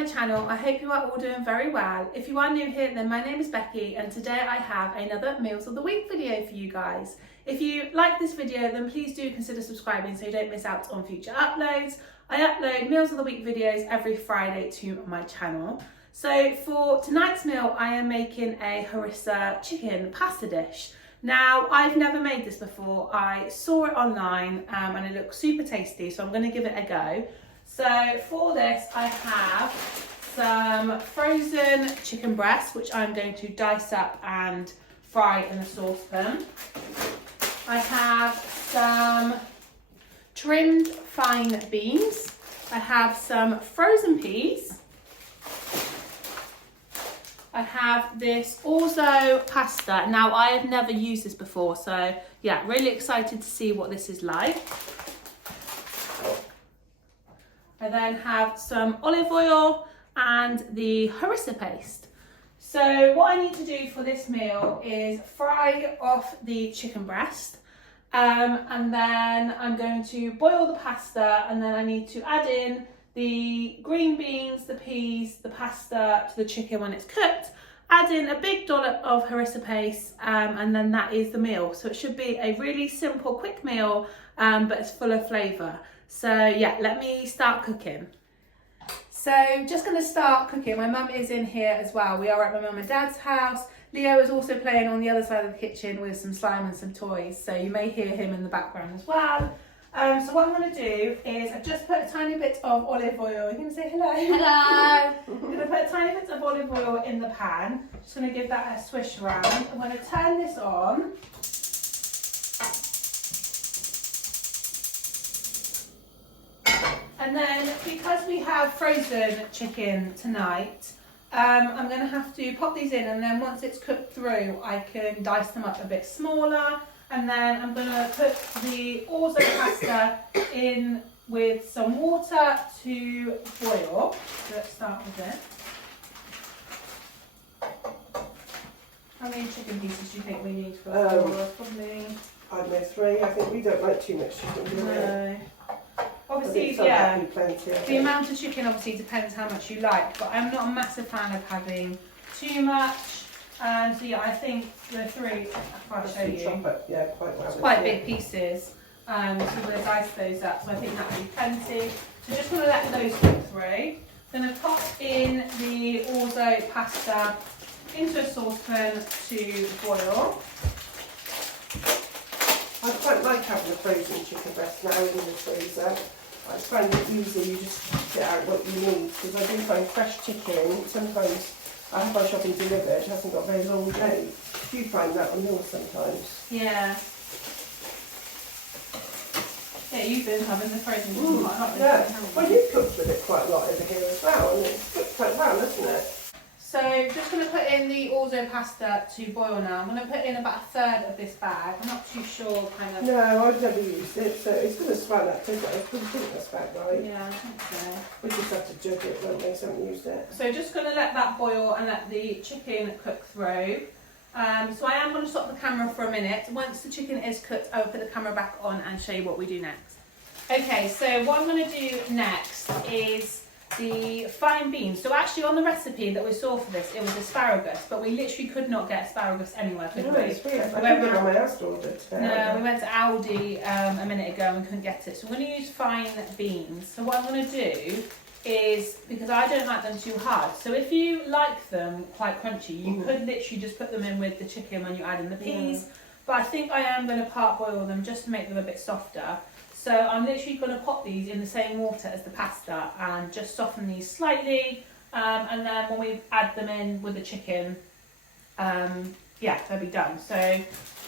my channel. I hope you are all doing very well. If you are new here, then my name is Becky and today I have another Meals of the Week video for you guys. If you like this video, then please do consider subscribing so you don't miss out on future uploads. I upload Meals of the Week videos every Friday to my channel. So for tonight's meal, I am making a harissa chicken pasta dish. Now, I've never made this before. I saw it online and it looks super tasty, so I'm going to give it a go. So for this, I have some frozen chicken breasts, which I'm going to dice up and fry in a saucepan. I have some trimmed fine beans. I have some frozen peas. I have this orzo pasta. Now, I have never used this before, so yeah, really excited to see what this is like. I then have some olive oil and the harissa paste. So what I need to do for this meal is fry off the chicken breast, and then I'm going to boil the pasta, and then I need to add in the green beans, the peas, the pasta to the chicken when it's cooked, add in a big dollop of harissa paste, and then that is the meal. So it should be a really simple, quick meal, but it's full of flavour. So yeah, let me start cooking. So just going to start cooking. My mum is in here as well. We are at my mum and dad's house. Leo is also playing on the other side of the kitchen with some slime and some toys, so you may hear him in the background as well. So what I'm going to do is I've just put a tiny bit of olive oil. You're going to say hello? Hello! I'm going to put a tiny bit of olive oil in the pan. Just going to give that a swish around. I'm going to turn this on. And then, because we have frozen chicken tonight, I'm going to have to pop these in, and then once it's cooked through, I can dice them up a bit smaller. And then I'm going to put the orzo pasta in with some water to boil. So let's start with it. How many chicken pieces do you think we need for this? Probably, I don't know, 3. I think we don't like too much chicken, do we? No. Obviously, yeah, plenty, the amount of chicken obviously depends how much you like, but I'm not a massive fan of having too much. So yeah, I think the 3, if I show you, yeah, quite well. it's quite big pieces. So we're going to dice those up, so I think that'll be plenty. So just going to let those cook through. Going to pop in the orzo pasta into a saucepan to boil. I quite like having a frozen chicken breast now in the freezer. I find it easy, you just get out what you need, because I do find fresh chicken, sometimes I have my shopping delivered, it hasn't got a very long date. Do you find that on yours sometimes? Yeah. Yeah, you've been having the frozen chicken quite a lot. Yeah, well, you've cooked with it quite a lot over here as well, and it's cooked quite well, hasn't it? So just going to put in the orzo pasta to boil now. I'm going to put in about 1/3 of this bag. I'm not too sure kind of... No, I've never used it, so it's going to swell up, isn't it? I think that's about right. Yeah, I think so. We just have to judge it, won't we, so I haven't used it. So just going to let that boil and let the chicken cook through. So I am going to stop the camera for a minute. Once the chicken is cooked, I will put the camera back on and show you what we do next. Okay, so what I'm going to do next is the fine beans. So actually on the recipe that we saw for this, it was asparagus, but we literally could not get asparagus anywhere, could we? It's weird. I couldn't get on my house order today. No, we went to Aldi a minute ago and we couldn't get it. So I'm going to use fine beans. So what I'm going to do is, because I don't like them too hard, so if you like them quite crunchy, you could literally just put them in with the chicken when you add in the peas. But I think I am going to part boil them just to make them a bit softer. So I'm literally going to pop these in the same water as the pasta and just soften these slightly, and then when we add them in with the chicken, yeah, they'll be done. So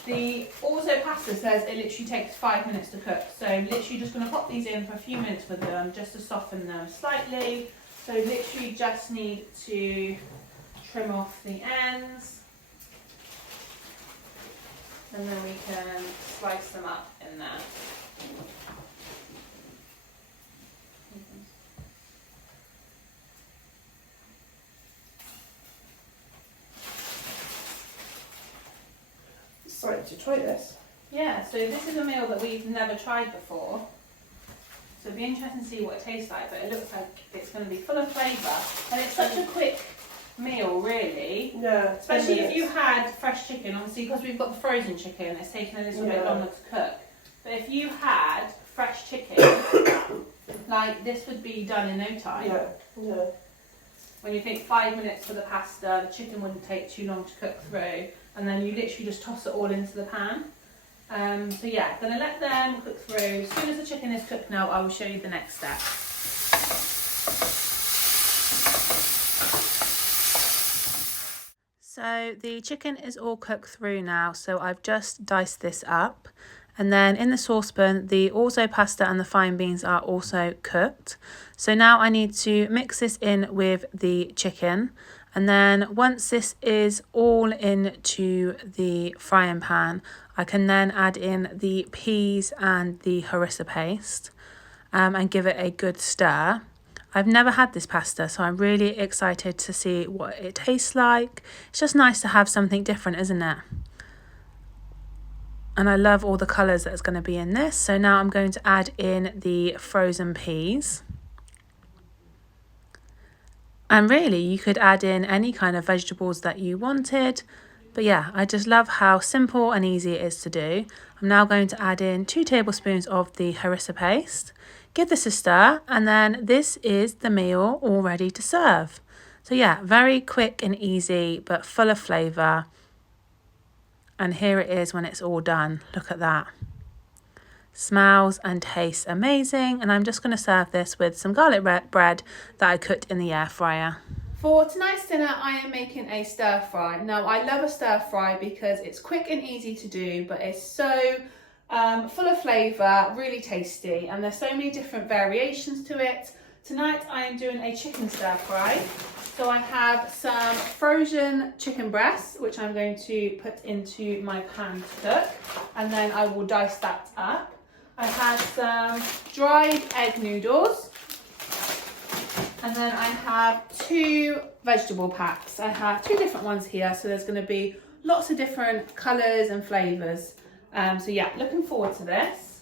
the orzo pasta says it literally takes 5 minutes to cook, so literally just going to pop these in for a few minutes with them just to soften them slightly. So literally just need to trim off the ends, and then we can slice them up in there. Excited to try this. Yeah, so this is a meal that we've never tried before. So it'd be interesting to see what it tastes like, but it looks like it's going to be full of flavour. And it's such a quick meal, really. Yeah. Especially if you had fresh chicken, obviously because we've got the frozen chicken, it's taken a little bit longer to cook. But if you had fresh chicken, like this would be done in no time. Yeah, yeah. When you think 5 minutes for the pasta, the chicken wouldn't take too long to cook through, and then you literally just toss it all into the pan. So yeah, gonna let them cook through. As soon as the chicken is cooked now, I will show you the next step. So the chicken is all cooked through now, so I've just diced this up. And then in the saucepan, the orzo pasta and the fine beans are also cooked. So now I need to mix this in with the chicken. And then once this is all into the frying pan, I can then add in the peas and the harissa paste and give it a good stir. I've never had this pasta, so I'm really excited to see what it tastes like. It's just nice to have something different, isn't it? And I love all the colours that's going to be in this. So now I'm going to add in the frozen peas. And really, you could add in any kind of vegetables that you wanted. But yeah, I just love how simple and easy it is to do. I'm now going to add in 2 tablespoons of the harissa paste. Give this a stir, and then this is the meal all ready to serve. So yeah, very quick and easy, but full of flavour. And here it is when it's all done. Look at that. Smells and tastes amazing. And I'm just going to serve this with some garlic bread that I cooked in the air fryer. For tonight's dinner, I am making a stir fry. Now, I love a stir fry because it's quick and easy to do, but it's so full of flavour, really tasty. And there's so many different variations to it. Tonight, I am doing a chicken stir fry. So I have some frozen chicken breasts, which I'm going to put into my pan to cook, and then I will dice that up. I have some dried egg noodles, and then I have 2 vegetable packs. I have 2 different ones here, so there's going to be lots of different colours and flavours. So yeah, looking forward to this.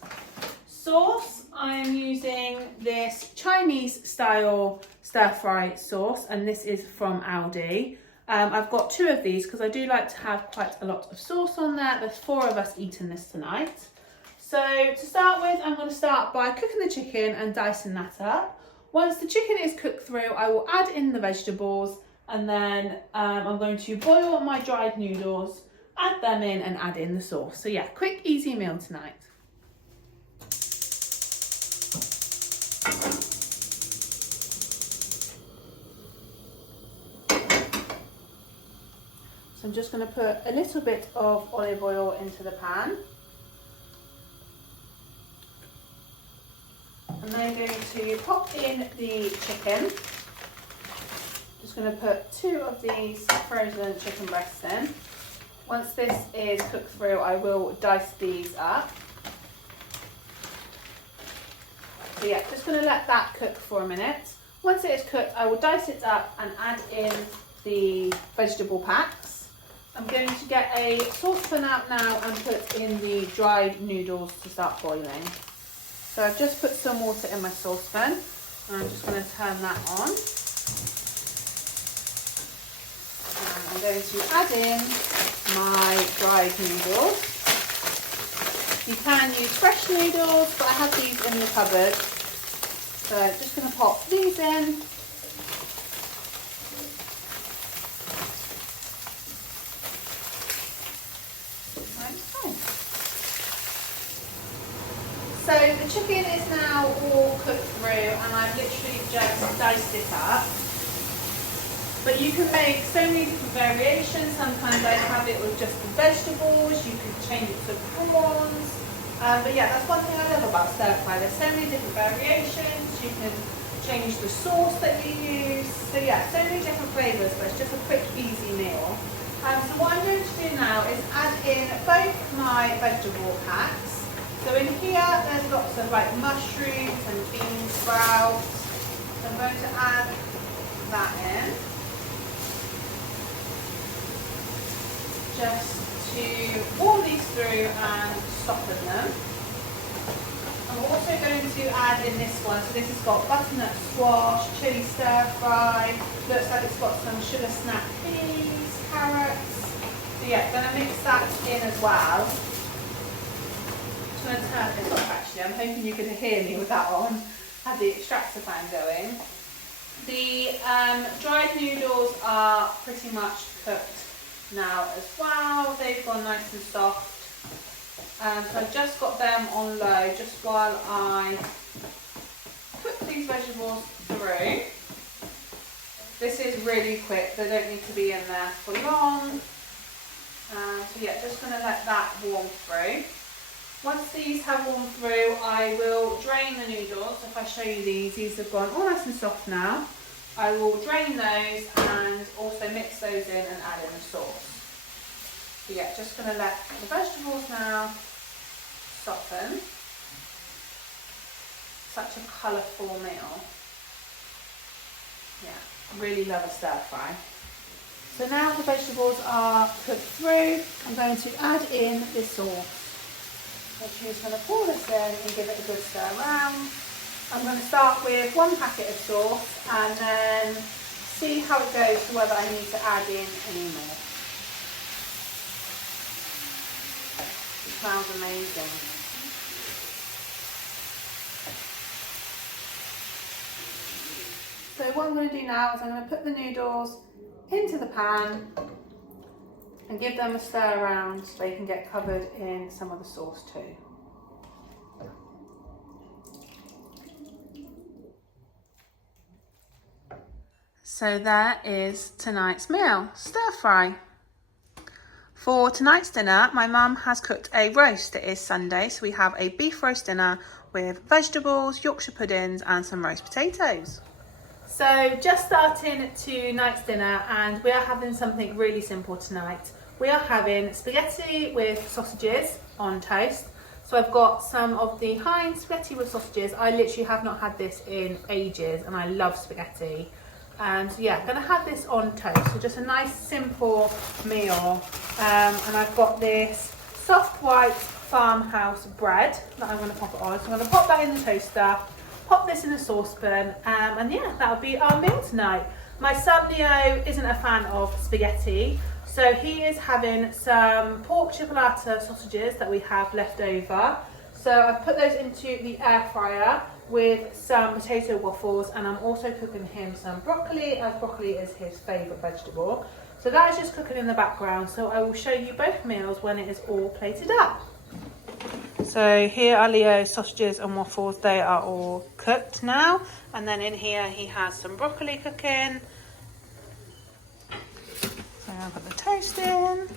Sauce. I am using this Chinese style stir fry sauce, and this is from Aldi. I've got 2 of these because I do like to have quite a lot of sauce on there. There's 4 of us eating this tonight. So to start with, I'm going to start by cooking the chicken and dicing that up. Once the chicken is cooked through, I will add in the vegetables, and then I'm going to boil my dried noodles, add them in and add in the sauce. So yeah, quick, easy meal tonight. So I'm just going to put a little bit of olive oil into the pan. I'm then going to pop in the chicken. Just going to put 2 of these frozen chicken breasts in. Once this is cooked through, I will dice these up. So yeah, just going to let that cook for a minute. Once it is cooked, I will dice it up and add in the vegetable packs. I'm going to get a saucepan out now and put in the dried noodles to start boiling. So I've just put some water in my saucepan, and I'm just going to turn that on. And I'm going to add in my dried noodles. You can use fresh noodles, but I have these in the cupboard. So I'm just going to pop these in. So the chicken is now all cooked through, and I've literally just diced it up. But you can make so many different variations. Sometimes I have it with just the vegetables. You can change it to prawns. But yeah, that's one thing I love about stir fry. There's so many different variations. You can change the sauce that you use. So yeah, so many different flavours, but it's just a quick, easy meal. So what I'm going to do now is add in both my vegetable packs. So in here, there's lots of like mushrooms and bean sprouts. So I'm going to add that in. Just to all these through and soften them. I'm also going to add in this one. So this has got butternut squash, chilli stir fry. Looks like it's got some sugar snap peas, carrots. So yeah, going to mix that in as well. I'm going to turn this off actually. I'm hoping you can hear me with that on. Have the extractor fan going. The dried noodles are pretty much cooked now as well. They've gone nice and soft. So I've just got them on low just while I cook these vegetables through. This is really quick, they don't need to be in there for long. So yeah, just going to let that warm through. Once these have warmed through, I will drain the noodles. If I show you these have gone all nice and soft now. I will drain those and also mix those in and add in the sauce. So yeah, just going to let the vegetables now soften. Such a colourful meal. Yeah, really love a stir fry. So now the vegetables are cooked through, I'm going to add in this sauce. I'm just going to pour this in and give it a good stir around. I'm going to start with 1 packet of sauce and then see how it goes to whether I need to add in any more. It smells amazing. So what I'm going to do now is I'm going to put the noodles into the pan and give them a stir around so they can get covered in some of the sauce too. So that is tonight's meal, stir fry. For tonight's dinner, my mum has cooked a roast. It is Sunday, so we have a beef roast dinner with vegetables, Yorkshire puddings and some roast potatoes. So just starting tonight's dinner and we are having something really simple tonight. We are having spaghetti with sausages on toast. So I've got some of the Heinz spaghetti with sausages. I literally have not had this in ages and I love spaghetti. So yeah, I'm going to have this on toast. So just a nice simple meal. And I've got this soft white farmhouse bread that I'm going to pop it on. So I'm going to pop that in the toaster. Pop this in a saucepan and yeah, that'll be our meal tonight. My son Leo isn't a fan of spaghetti, so he is having some pork chipolata sausages that we have left over. So I've put those into the air fryer with some potato waffles and I'm also cooking him some broccoli, as broccoli is his favourite vegetable. So that is just cooking in the background, so I will show you both meals when it is all plated up. So here are Leo's sausages and waffles. They are all cooked now. And then in here he has some broccoli cooking. So I'll put the toast in.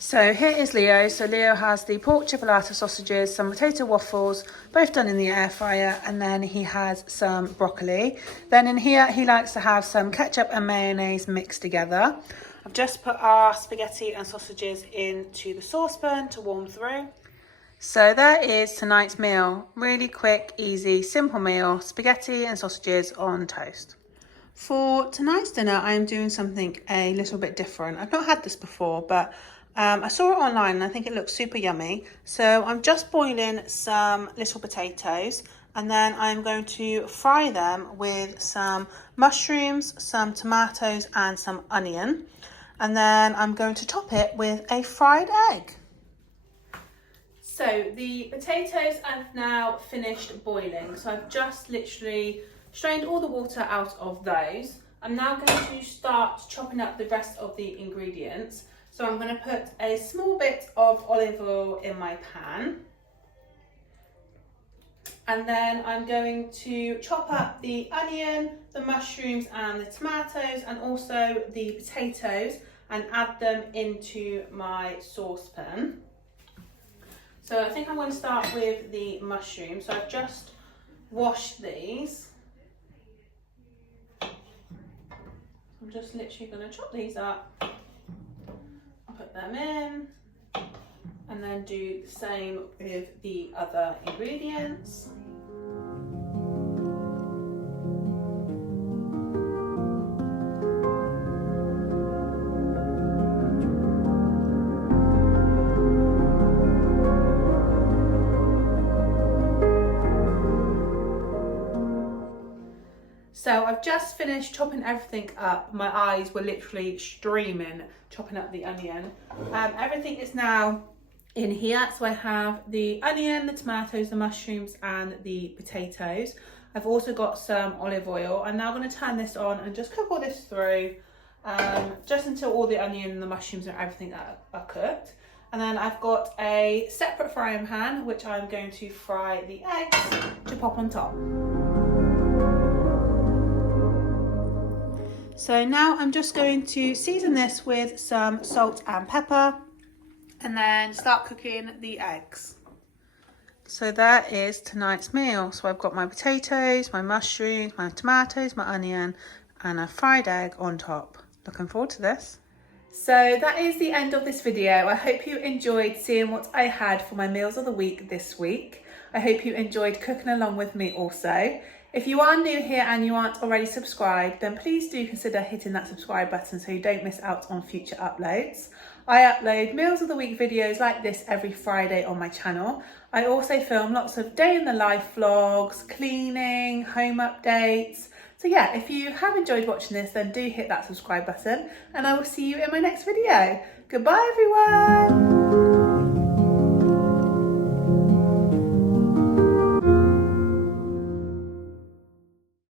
So here is Leo. So Leo has the pork chipolata sausages, some potato waffles, both done in the air fryer. And then he has some broccoli. Then in here he likes to have some ketchup and mayonnaise mixed together. I've just put our spaghetti and sausages into the saucepan to warm through. So that is tonight's meal. Really quick, easy, simple meal. Spaghetti and sausages on toast. For tonight's dinner, I am doing something a little bit different. I've not had this before, but I saw it online and I think it looks super yummy. So I'm just boiling some little potatoes and then I'm going to fry them with some mushrooms, some tomatoes and some onion. And then I'm going to top it with a fried egg. So the potatoes have now finished boiling. So I've just literally strained all the water out of those. I'm now going to start chopping up the rest of the ingredients. So I'm going to put a small bit of olive oil in my pan. And then I'm going to chop up the onion, the mushrooms and the tomatoes and also the potatoes and add them into my saucepan. So I think I'm going to start with the mushrooms. So I've just washed these. I'm just literally going to chop these up, put them in, and then do the same with the other ingredients. I've just finished chopping everything up. My eyes were literally streaming chopping up the onion. Everything is now in here. So I have the onion, the tomatoes, the mushrooms and the potatoes. I've also got some olive oil. I'm now going to turn this on and just cook all this through just until all the onion and the mushrooms and everything are cooked. And then I've got a separate frying pan which I'm going to fry the eggs to pop on top. So now I'm just going to season this with some salt and pepper and then start cooking the eggs. So that is tonight's meal. So I've got my potatoes, my mushrooms, my tomatoes, my onion and a fried egg on top. Looking forward to this. So that is the end of this video. I hope you enjoyed seeing what I had for my meals of the week this week. I hope you enjoyed cooking along with me also. If you are new here and you aren't already subscribed, then please do consider hitting that subscribe button so you don't miss out on future uploads. I upload meals of the week videos like this every Friday on my channel. I also film lots of day in the life vlogs, cleaning, home updates. So yeah, if you have enjoyed watching this, then do hit that subscribe button and I will see you in my next video. Goodbye everyone.